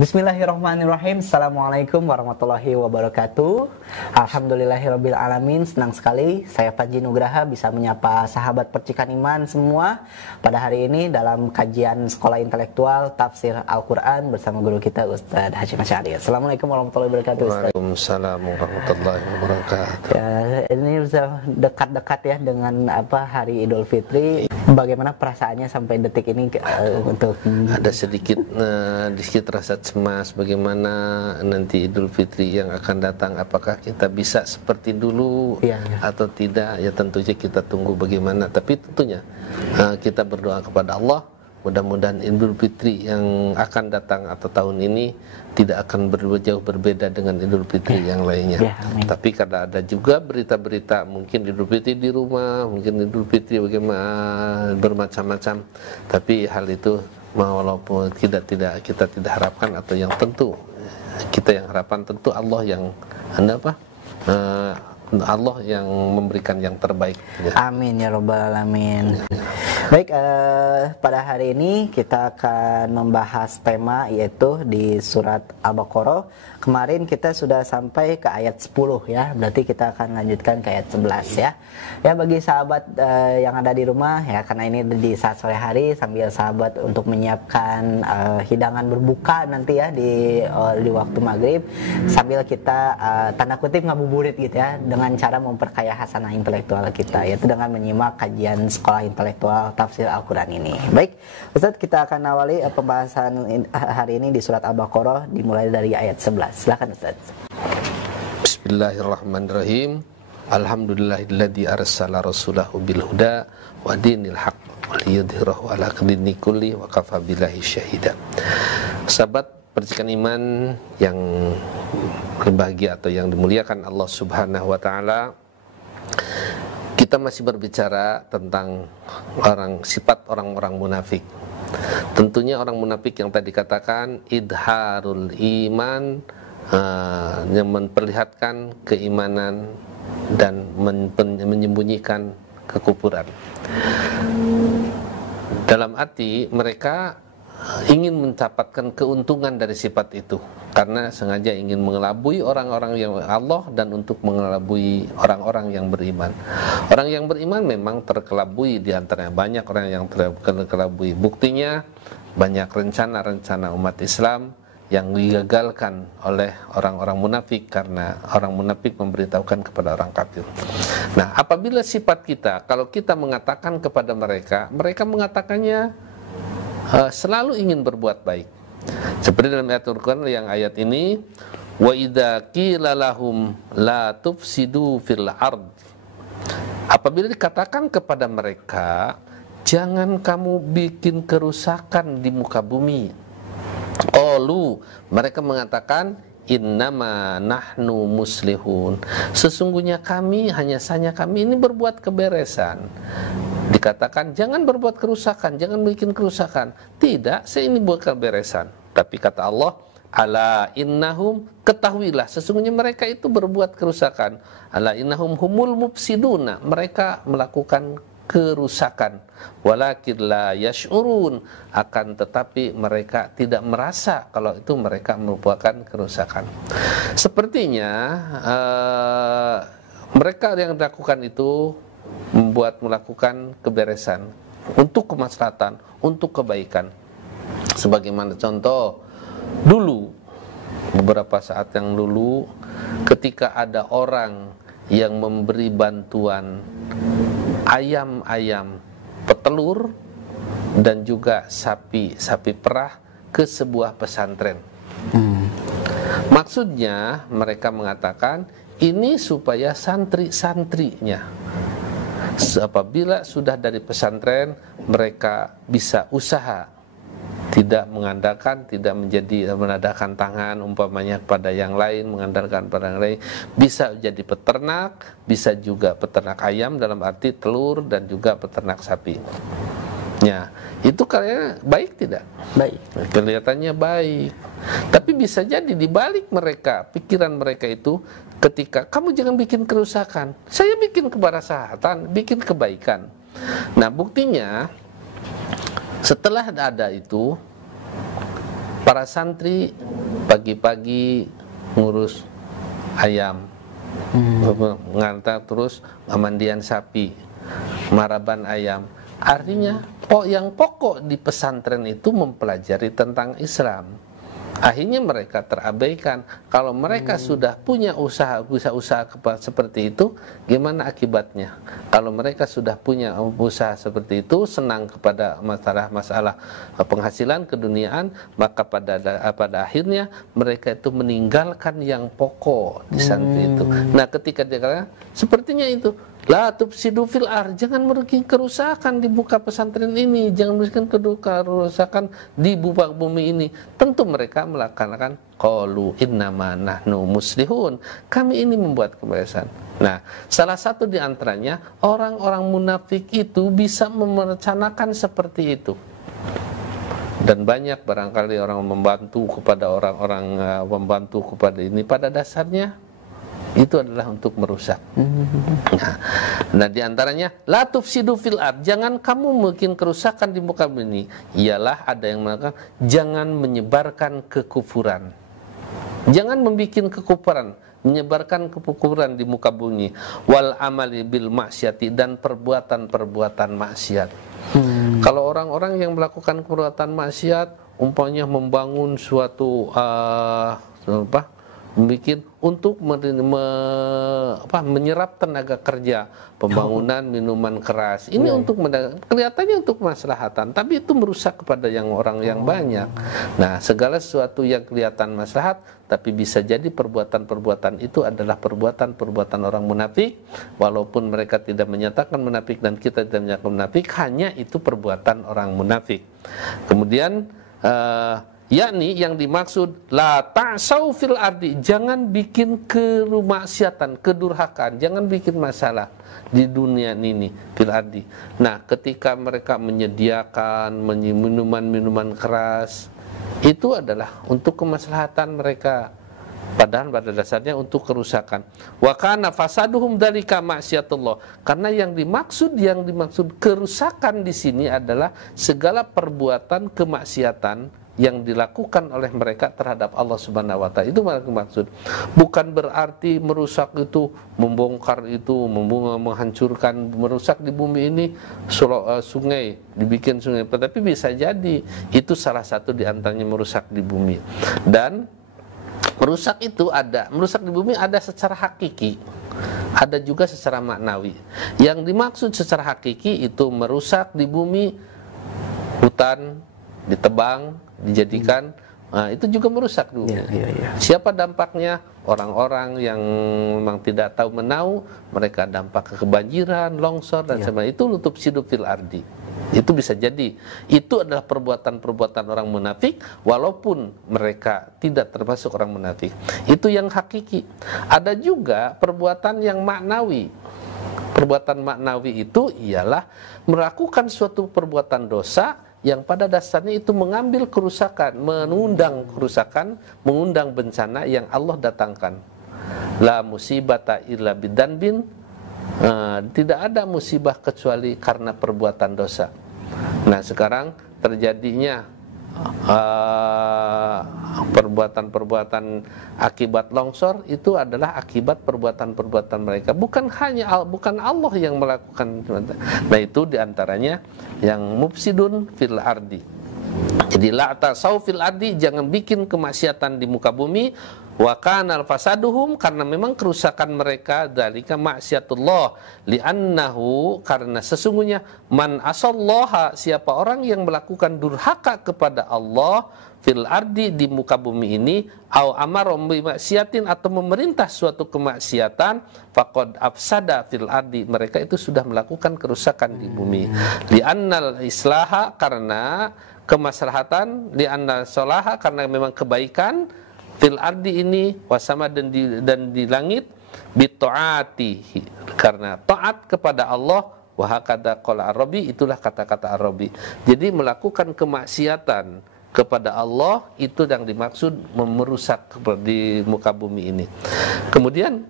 Bismillahirrahmanirrahim. Assalamualaikum warahmatullahi wabarakatuh. Alhamdulillahirabbil alamin. Senang sekali saya Panji Nugraha bisa menyapa sahabat percikan iman semua pada hari ini dalam kajian Sekolah Intelektual Tafsir Al-Qur'an bersama guru kita Ustaz Hasyim Asy'ari. Assalamualaikum warahmatullahi wabarakatuh. Waalaikumsalam warahmatullahi wabarakatuh. Ya, ini sudah dekat-dekat ya dengan hari Idul Fitri. Bagaimana perasaannya sampai detik ini untuk ada sedikit rasa cemas bagaimana nanti Idul Fitri yang akan datang, apakah kita bisa seperti dulu atau tidak, ya tentunya kita tunggu bagaimana, tapi tentunya kita berdoa kepada Allah mudah-mudahan Idul Fitri yang akan datang atau tahun ini tidak akan jauh berbeda dengan Idul Fitri yang lainnya. Tapi karena ada juga berita-berita mungkin Idul Fitri di rumah, mungkin Idul Fitri bagaimana bermacam-macam, tapi hal itu walaupun kita tidak harapkan atau yang tentu kita yang harapan tentu Allah yang Allah yang memberikan yang terbaik. Amin ya rabbal alamin. Baik, pada hari ini kita akan membahas tema yaitu di surat Al-Baqarah. Kemarin kita sudah sampai ke ayat 10 ya, berarti kita akan lanjutkan ke ayat 11 ya. Ya, bagi sahabat yang ada di rumah ya, karena ini di saat sore hari sambil sahabat untuk menyiapkan hidangan berbuka nanti ya di waktu maghrib, sambil kita tanda kutip ngabuburit gitu ya, dengan cara memperkaya hasanah intelektual kita, yaitu dengan menyimak kajian Sekolah Intelektual Tafsir Al-Quran ini. Baik, Ustaz, kita akan awali pembahasan hari ini di surat Al-Baqarah dimulai dari ayat 11. Silakan Ustaz. Bismillahirrahmanirrahim. Alhamdulillahilladzi arsala rasulahu bil huda wa dinil haqq waliyudhhirahu ala dini kulli wa kafa billahi syahida. Sahabat percikan iman yang berbahagia atau yang dimuliakan Allah Subhanahu wa taala, kita masih berbicara tentang sifat orang-orang munafik. Tentunya orang munafik yang tadi katakan idharul iman, yang memperlihatkan keimanan dan menyembunyikan kekufuran. Dalam arti mereka ingin mendapatkan keuntungan dari sifat itu, karena sengaja ingin mengelabui orang-orang yang Allah dan untuk mengelabui orang-orang yang beriman. Orang yang beriman memang terkelabui, di antaranya banyak orang yang terkelabui. Buktinya banyak rencana-rencana umat Islam yang digagalkan oleh orang-orang munafik karena orang munafik memberitahukan kepada orang kafir. Nah, apabila sifat kita, kalau kita mengatakan kepada mereka, mereka mengatakannya selalu ingin berbuat baik. Seperti dalam ayat Al-Quran yang ayat ini, wa idza qila lahum la tufsidu fil ard. Apabila dikatakan kepada mereka, jangan kamu bikin kerusakan di muka bumi. Qalu, mereka mengatakan innama nahnu muslihun. Sesungguhnya kami, hanya saja kami ini berbuat keberesan. Dikatakan jangan berbuat kerusakan, jangan bikin kerusakan. Tidak, saya ini buat keberesan. Tapi kata Allah, ala innahum, ketahuilah sesungguhnya mereka itu berbuat kerusakan. Ala innahum humul mufsiduna, mereka melakukan kerusakan. Walakin la yash'urun, akan tetapi mereka tidak merasa kalau itu mereka merupakan kerusakan. Sepertinya mereka yang melakukan itu melakukan keberesan untuk kemaslahatan, untuk kebaikan. Sebagaimana contoh dulu, beberapa saat yang dulu, ketika ada orang yang memberi bantuan ayam-ayam petelur dan juga sapi perah ke sebuah pesantren. Maksudnya mereka mengatakan ini supaya santri-santrinya apabila sudah dari pesantren mereka bisa usaha, tidak mengandalkan, tidak menadakan tangan umpamanya pada yang lain, mengandalkan pada yang lain, bisa jadi peternak, bisa juga peternak ayam dalam arti telur dan juga peternak sapi. Ya, itu kayaknya baik tidak? Baik. Kelihatannya baik. Tapi bisa jadi di balik mereka, pikiran mereka itu ketika kamu jangan bikin kerusakan, saya bikin kemaslahatan, bikin kebaikan. Nah, buktinya setelah ada itu para santri pagi-pagi ngurus ayam, ngantar terus mandian sapi, maraban ayam. Artinya yang pokok di pesantren itu mempelajari tentang Islam. Akhirnya mereka terabaikan. Kalau mereka sudah punya usaha seperti itu, gimana akibatnya? Kalau mereka sudah punya usaha seperti itu, senang kepada masalah penghasilan keduniaan, maka pada akhirnya mereka itu meninggalkan yang pokok di santri itu. Nah, ketika dia katakan sepertinya itu, la tufsidu fil ardh, jangan membuat kerusakan di muka pesantren ini, jangan membuat kerusakan di muka bumi ini. Tentu mereka melaksanakan qalu innama nahnu muslihun, kami ini membuat kebaikan. Nah, salah satu di antaranya orang-orang munafik itu bisa merencanakan seperti itu. Dan banyak barangkali orang membantu kepada orang-orang membantu kepada ini, pada dasarnya itu adalah untuk merusak. Nah, di antaranya la tufsidu fil ard, jangan kamu bikin kerusakan di muka bumi. Ialah ada yang mengatakan jangan menyebarkan kekufuran. Jangan membuat kekufuran, menyebarkan kekufuran di muka bumi. Wal amali bil maksiati, dan perbuatan-perbuatan maksiat. Kalau orang-orang yang melakukan perbuatan maksiat, umpamanya membangun suatu untuk menyerap tenaga kerja, pembangunan minuman keras. Ini untuk kelihatannya untuk kemaslahatan, tapi itu merusak kepada orang yang banyak. Nah, segala sesuatu yang kelihatan maslahat, tapi bisa jadi perbuatan-perbuatan itu adalah perbuatan-perbuatan orang munafik, walaupun mereka tidak menyatakan munafik dan kita tidak menyatakan munafik, hanya itu perbuatan orang munafik. Kemudian yakni yang dimaksud la ta'sau fil ardi, jangan bikin kemaksiatan, kedurhakaan, jangan bikin masalah di dunia ini fil ardi. Nah, ketika mereka menyediakan minuman-minuman keras, itu adalah untuk kemaslahatan mereka, padahal pada dasarnya untuk kerusakan. Wa kana fasaduhum dzalika maksiatullah, karena yang dimaksud kerusakan di sini adalah segala perbuatan kemaksiatan yang dilakukan oleh mereka terhadap Allah Subhanahu wa taala. Itu maksud. Bukan berarti merusak itu, membongkar itu, menghancurkan, merusak di bumi ini sungai, dibikin sungai. Tetapi bisa jadi itu salah satu di antaranya merusak di bumi. Dan merusak itu merusak di bumi ada secara hakiki, ada juga secara maknawi. Yang dimaksud secara hakiki itu merusak di bumi, hutan ditebang, dijadikan, itu juga merusak dulu. Siapa dampaknya? Orang-orang yang memang tidak tahu menau, mereka dampak ke kebanjiran, longsor dan sebagainya. Itu nutup sidup fil ardi. Itu bisa jadi itu adalah perbuatan-perbuatan orang munafik, walaupun mereka tidak termasuk orang munafik. Itu yang hakiki. Ada juga perbuatan yang maknawi. Perbuatan maknawi itu ialah melakukan suatu perbuatan dosa yang pada dasarnya itu mengambil kerusakan, mengundang kerusakan, mengundang bencana yang Allah datangkan. La musibata illa bidanbin, tidak ada musibah kecuali karena perbuatan dosa. Nah, sekarang terjadinya perbuatan-perbuatan akibat longsor itu adalah akibat perbuatan-perbuatan mereka, bukan Allah yang melakukan. Nah, itu diantaranya yang mufsidun fil ardi. Jadi la ta'sau fil ardi, jangan bikin kemaksiatan di muka bumi. Wa kana fasaduhum, karena memang kerusakan mereka dzalika maksiatullah, li'annahu, karena sesungguhnya man asallaha, siapa orang yang melakukan durhaka kepada Allah fil ardi, di muka bumi ini, au amarum bi maksiatin, atau memerintah suatu kemaksiatan, faqad afsada fil ardi, mereka itu sudah melakukan kerusakan di bumi. Li'annal islaha, karena kemaslahatan, li'anna salaha, karena memang kebaikan fil ardi ini, wasama, dan di langit, bitaati, karena taat kepada Allah, wa hakada qala Arabi, itulah kata-kata Arabi. Jadi melakukan kemaksiatan kepada Allah itu yang dimaksud merusak di muka bumi ini. Kemudian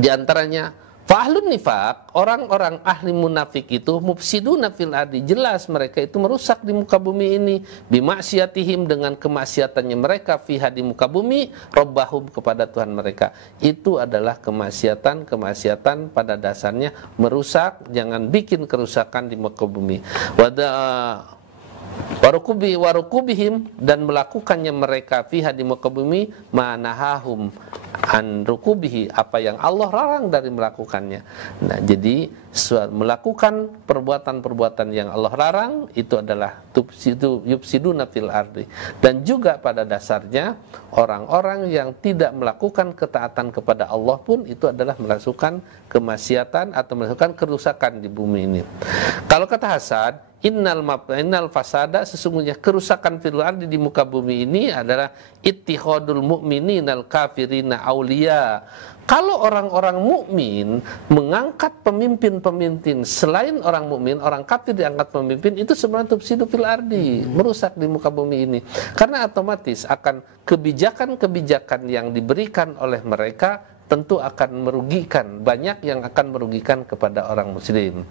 di antaranya Fa'ahlun nifaq, orang-orang ahli munafik itu mufsiduna fil ardi, jelas mereka itu merusak di muka bumi ini, bimaksiatihim, dengan kemaksiatannya mereka, fiha, di muka bumi, rabbahum, kepada Tuhan mereka. Itu adalah kemaksiatan pada dasarnya merusak, jangan bikin kerusakan di muka bumi. Warukubihim, dan melakukannya mereka fiha, di muka bumi, manahahum an rukubihi, apa yang Allah larang dari melakukannya. Nah, jadi melakukan perbuatan-perbuatan yang Allah larang itu adalah yufsiduna fil ardi. Dan juga pada dasarnya orang-orang yang tidak melakukan ketaatan kepada Allah pun itu adalah melakukan kemaksiatan atau melakukan kerusakan di bumi ini. Kalau kata Hasan, innal fasada, sesungguhnya kerusakan fil ardi, di muka bumi ini adalah ittihadul mu'mininal kafirina auliya. Kalau orang-orang mukmin mengangkat pemimpin-pemimpin selain orang mukmin, orang kafir diangkat pemimpin, itu sebenarnya tufsidu fil ardi, merusak di muka bumi ini. Karena otomatis akan kebijakan-kebijakan yang diberikan oleh mereka tentu akan merugikan, banyak yang akan merugikan kepada orang muslim.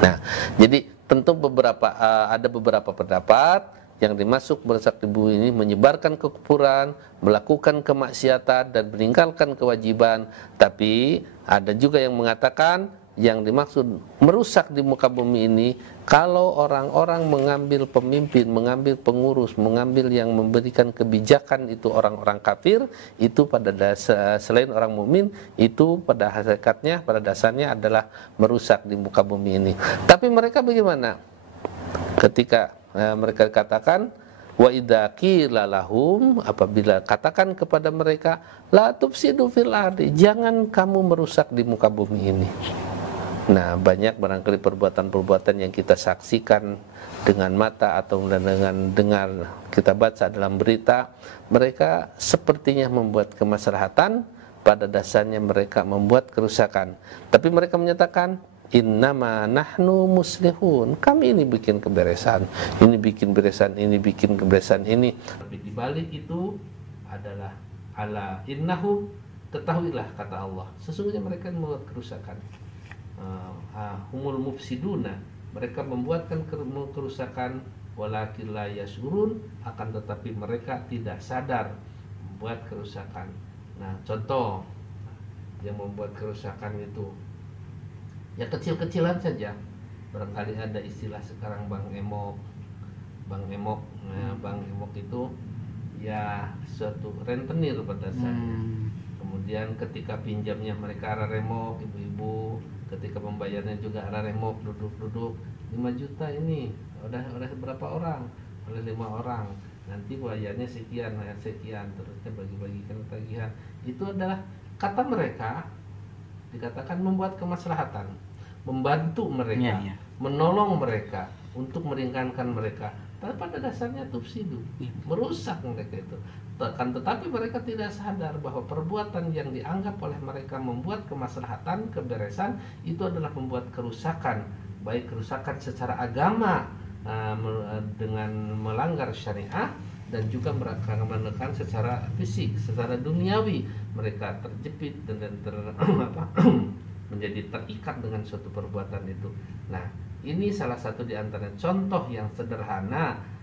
Nah, jadi tentu ada beberapa pendapat yang dimasuk merusak di bumi ini, menyebarkan kekufuran, melakukan kemaksiatan, dan meninggalkan kewajiban. Tapi ada juga yang mengatakan yang dimaksud merusak di muka bumi ini, kalau orang-orang mengambil pemimpin, mengambil pengurus, mengambil yang memberikan kebijakan itu orang-orang kafir, itu pada selain orang mukmin, itu pada hakikatnya, pada dasarnya adalah merusak di muka bumi ini. Tapi mereka bagaimana? Ketika mereka katakan, wa idza qila lahum, apabila katakan kepada mereka, la tufsidu fil ardi, jangan kamu merusak di muka bumi ini. Nah, banyak barangkali perbuatan-perbuatan yang kita saksikan dengan mata atau dengan dengar, kita baca dalam berita, mereka sepertinya membuat kemaslahatan, pada dasarnya mereka membuat kerusakan. Tapi mereka menyatakan, innama nahnu muslihun, kami ini bikin keberesan, ini bikin beresan, ini bikin keberesan ini. Tapi dibalik itu adalah ala innahum, ketahuilah kata Allah, sesungguhnya mereka membuat kerusakan. Humul mufsiduna, mereka membuatkan kerusakan, walakin la yashurun, akan tetapi mereka tidak sadar membuat kerusakan. Nah, contoh yang membuat kerusakan itu ya kecil-kecilan saja. Barangkali ada istilah sekarang Bang Emok. Nah, Bang Emok itu ya suatu rentenir pada dasarnya. Kemudian ketika pinjamnya mereka ada remok, ibu-ibu, ketika membayarnya juga ada remok, duduk 5 juta ini udah berapa orang? Oleh 5 orang. Nanti bayarnya sekian, terusnya bagi-bagikan tagihan. Itu adalah kata mereka dikatakan membuat kemaslahatan, membantu mereka, menolong mereka untuk meringankan mereka. Tapi pada dasarnya tufsidu, merusak mereka itu. Tetapi mereka tidak sadar bahwa perbuatan yang dianggap oleh mereka membuat kemaslahatan, keberesan, itu adalah membuat kerusakan, baik kerusakan secara agama dengan melanggar syariah, dan juga mereka menekan secara fisik, secara duniawi, mereka terjepit dan menjadi terikat dengan suatu perbuatan itu. Nah, ini salah satu di antara contoh yang sederhana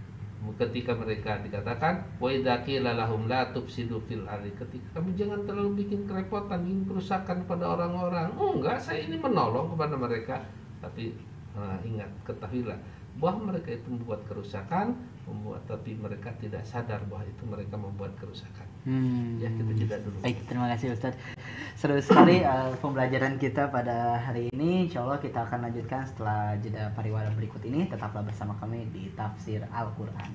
ketika mereka dikatakan wa idza qila lahum la tufsidu fil ardi, ketika kamu jangan terlalu bikin kerepotan, bikin kerusakan pada orang-orang. Enggak, saya ini menolong kepada mereka. Tapi ingat, ketahuilah bahwa mereka itu membuat kerusakan, tapi mereka tidak sadar bahwa itu mereka membuat kerusakan. Ya, kita jeda dulu. Baik, terima kasih Ustaz. Seru sekali pembelajaran kita pada hari ini. Insyaallah kita akan lanjutkan setelah jeda pariwara berikut ini. Tetaplah bersama kami di Tafsir Al-Quran.